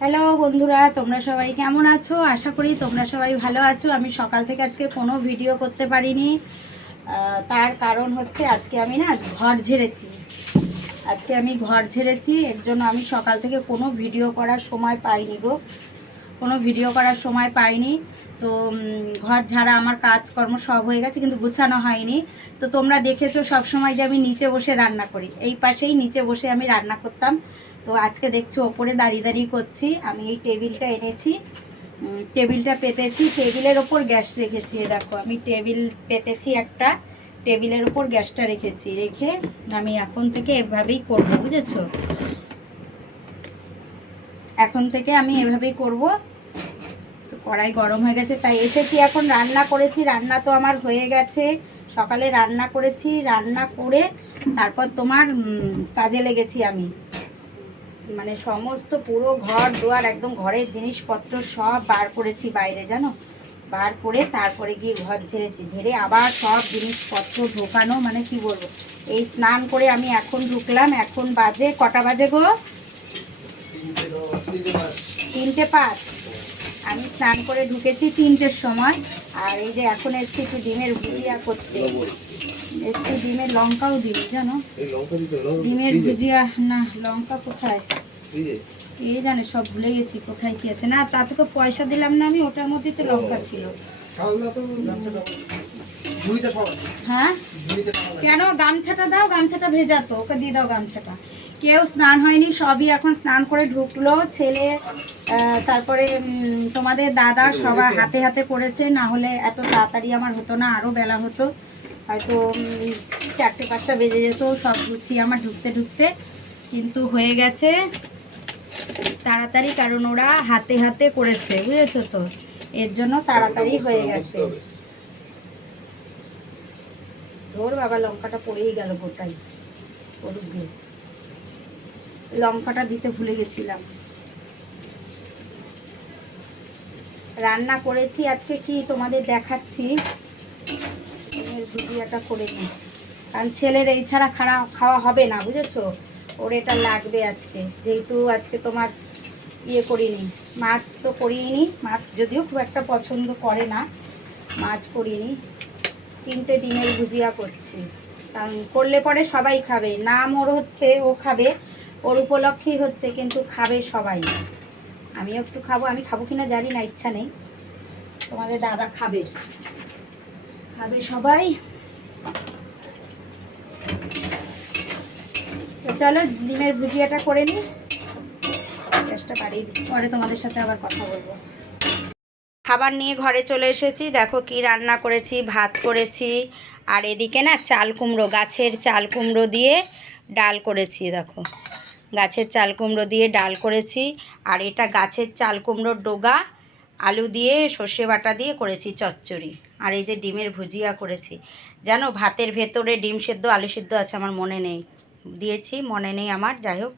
Hello বন্ধুরা, তোমরা সবাই কেমন আছো? আশা করি তোমরা সবাই ভালো আছো। আমি সকাল থেকে আজকে কোনো ভিডিও করতে পারিনি। তার কারণ হচ্ছে আজকে আমি না ঘর ঝেড়েছি। আজকে আমি ঘর ঝেড়েছি, এর জন্য আমি সকাল থেকে কোনো ভিডিও করার সময় পাইনি গো। কোনো ভিডিও করার সময় পাইনি। তো ঘর ঝাড়া, আমার কাজকর্ম সব হয়ে গেছে, কিন্তু গুছানো হয়নি। তো তোমরা দেখেছ, সব সময় যে আমি নিচে বসে রান্না করি। এই পাশেই নিচে বসে আমি রান্না করতাম। তো আজকে দেখছ, ওপরে দাঁড়িয়ে দাঁড়িয়ে করছি। আমি এই টেবিলটা এনেছি। টেবিলটা পেতেছি। টেবিলের ওপর গ্যাস রেখেছি দেখো। আমি টেবিল পেতেছি একটা। টেবিলের ওপর গ্যাসটা রেখেছি। রেখে আমি এখন থেকে এভাবেই করব, বুঝেছ? এখন থেকে আমি এভাবেই করব। কড়াই গরম হয়ে গেছে, তাই এসেছি এখন রান্না করেছি, রান্না তো আমার হয়ে গেছে। সকালে রান্না করেছি, রান্না করে তারপর তোমার কাজে লেগেছি আমি। মানে সমস্ত পুরো ঘর, দুয়ার, একদম ঘরের জিনিসপত্র সব বার করেছি বাইরে, জানো? বার করে তারপরে গিয়ে ঘর ঝেড়েছি, ঝেড়ে আবার সব জিনিসপত্র ঢোকানো মানে কি বলব? এই স্নান করে আমি এখন ঢুকলাম, এখন বাজে কটা বাজে গো? তিনটে পাঁচ। স্নান করে ঢুকেছি তিনটের সময়। আর এই যে এখন এসছি একটু ডিমের ভুজিয়া করতে। একটু ডিমের লঙ্কাও দিই জানো? ডিমের ভুজিয়া না লঙ্কা কোথায়? এই জানে সব ভুলে গেছি কোথায় কি আছে। না তা তোকে পয়সা দিলাম না আমি ওটার মধ্যেই তো লঙ্কা ছিল। হ্যাঁ? কেন? গামছাটা দাও গামছাটা ভেজা তো ওকে দিয়ে দাও গামছাটা। কেউ স্নান হয়নি সবই এখন স্নান করে ঢুকলো। ছেলে তারপরে তোমাদের দাদা সবাই হাতে হাতে করেছে না হলে এত তাড়াতাড়ি আমার হতো না আরও বেলা হতো। হয়তো চারটে পাঁচটা বেজে যেত সব গুছিয়ে আমার ঢুকতে ঢুকতে। কিন্তু হয়ে গেছে তাড়াতাড়ি কারণ ওরা হাতে হাতে করেছে বুঝেছ তো? এর জন্য তাড়াতাড়ি হয়ে গেছে। ধর বাবা লঙ্কাটা পড়েই গেল গোটাই। পড়ুক দিয়ে লঙ্কাটা দিতে ভুলে গেছিলাম। রান্না করেছি, আজকে কি তোমাদের দেখাচ্ছি? ভুজিয়াটা করে নিই কারণ ছেলের এই ছাড়া খাওয়া খাওয়া হবে না, বুঝেছ? ওর এটা লাগবে আজকে। যেহেতু আজকে তোমার ইয়ে করিনি, মাছ তো করিনি, মাছ যদিও খুব একটা পছন্দ করে না, মাছ করিনি। তিনটে ডিমের ভুজিয়া করছি। কারণ করলে পরে সবাই খাবে, নাম ওর হচ্ছে, ও খাবে। ওর উপলক্ষেই হচ্ছে, কিন্তু খাবে সবাই। আমিও একটু খাব, আমি খাব কিনা জানি না, ইচ্ছা নেই। তোমাদের দাদা খাবে। খাবে সবাই। তো চলো, ডিমের ভুজিয়াটা করে নিই চেষ্টা দিই পরে তোমাদের সাথে আবার কথা বলব। খাবার নিয়ে ঘরে চলে এসেছি। দেখো কি রান্না করেছি, ভাত করেছি। আর এদিকে না চাল কুমড়ো, গাছের চাল কুমড়ো দিয়ে ডাল করেছি, দেখো। গাছের চাল কুমড়ো দিয়ে ডাল করেছি আর এটা গাছের চাল কুমড়োর ডোগা, আলু দিয়ে সর্ষে বাটা দিয়ে করেছি চচ্চড়ি আর এই যে ডিমের ভুজিয়া করেছি। জানো, ভাতের ভেতরে ডিম সেদ্ধ, আলু সেদ্ধ আছে আমার মনে নেই। দিয়েছি, মনে নেই আমার, যাই হোক,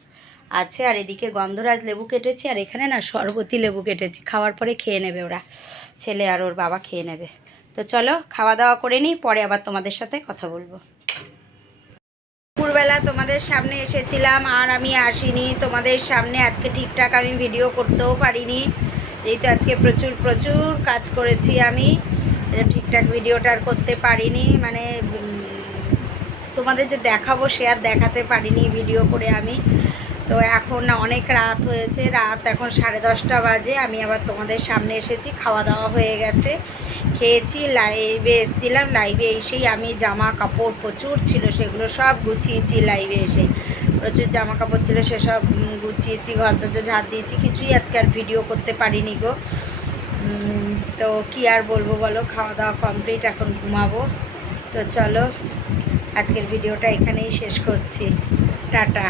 আছে আর এদিকে গন্ধরাজ লেবু কেটেছি আর এখানে না শরবতি লেবু কেটেছি। খাওয়ার পরে খেয়ে নেবে ওরা, ছেলে আর ওর বাবা খেয়ে নেবে। তো চলো, খাওয়া দাওয়া করে নিই, পরে আবার তোমাদের সাথে কথা বলব। দুপুরবেলা তোমাদের সামনে এসেছিলাম, আর আমি আসিনি। তোমাদের সামনে আজকে ঠিকঠাক আমি ভিডিও করতেও পারিনি। যেহেতু আজকে প্রচুর প্রচুর কাজ করেছি আমি। ঠিকঠাক ভিডিওটা আর করতে পারিনি। মানে তোমাদের যে দেখাবো সে আর দেখাতে পারিনি ভিডিও করে আমি। তো এখন অনেক রাত হয়েছে। রাত এখন সাড়ে দশটা বাজে। আমি আবার তোমাদের সামনে এসেছি। খাওয়া দাওয়া হয়ে গেছে। খেয়েছি লাইভে এসেছিলাম লাইভে এসেই আমি জামা কাপড় প্রচুর ছিল, সেগুলো সব গুছিয়েছি লাইভে এসে। প্রচুর জামা কাপড় ছিল সেসব গুছিয়েছি ঘর দরজা ঝাড় দিয়েছি, কিছুই আজকে আর ভিডিও করতে পারিনি গো। তো কি আর বলব বলো, খাওয়া দাওয়া কমপ্লিট এখন ঘুমাবো। তো চলো, আজকের ভিডিওটা এখানেই শেষ করছি। টাটা।